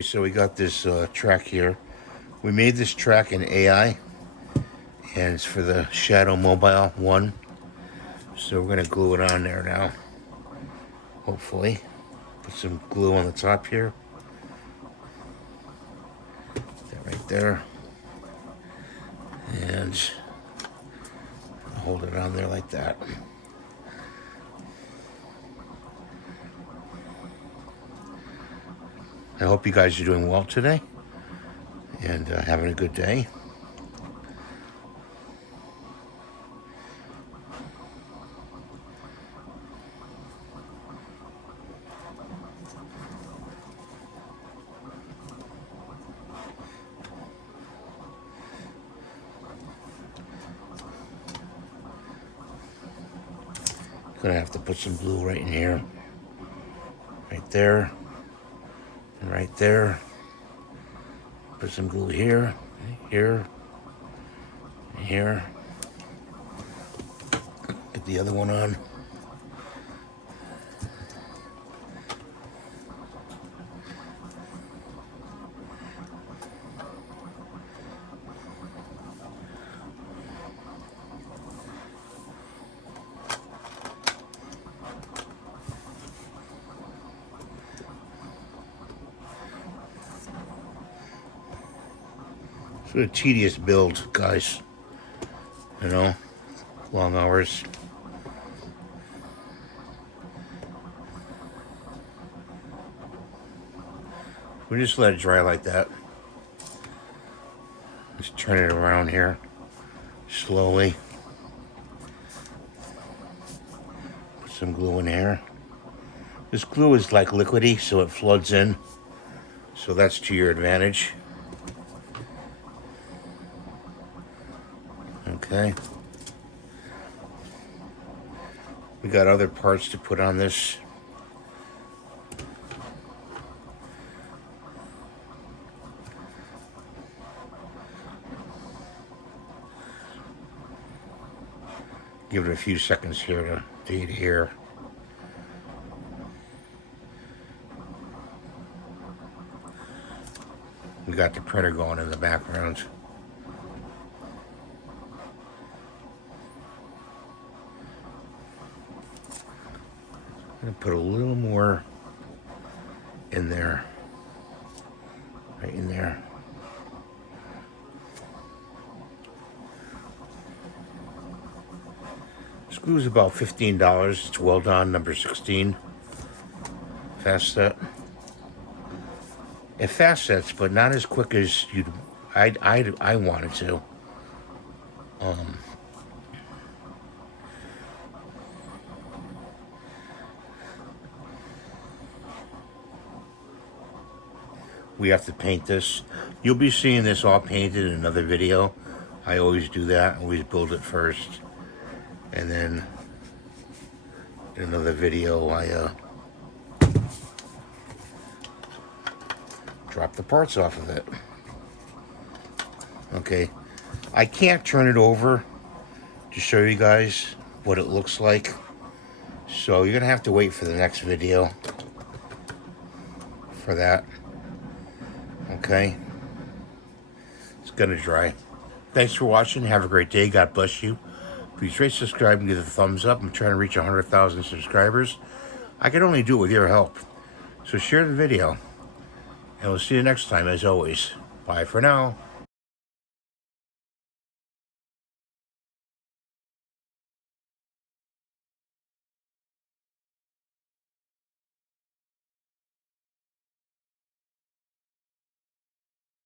So we got this track here. We made this track in AI, and it's for the Shado Mobile 1. So we're going to glue it on there now, hopefully. Put some glue on the top here. That right there. And hold it on there like that. I hope you guys are doing well today and having a good day. Gonna have to put some glue right in here, right there, and right there. Put some glue here, here, and here. Get the other one on. It's a tedious build, guys. You know, long hours. We just let it dry like that. Just turn it around here slowly. Put some glue in here. This glue is like liquidy, so it floods in. So that's to your advantage. Okay. We got other parts to put on this. Give it a few seconds here to heat here. We got the printer going in the background. I'm gonna put a little more in there, right in there. This glue is about $15. It's Weld on number 16. Fast set. It fast sets, but not as quick as I wanted to. We have to paint this. You'll be seeing this all painted in another video. I always do that. I always build it first, and then in another video I drop the parts off of it. Okay, I can't turn it over to show you guys what it looks like, so you're gonna have to wait for the next video for that. Okay, it's gonna dry. Thanks for watching. Have a great day. God bless you. Please rate, subscribe, and give it a thumbs up. I'm trying to reach 100,000 subscribers. I can only do it with your help. So share the video. And we'll see you next time, as always. Bye for now.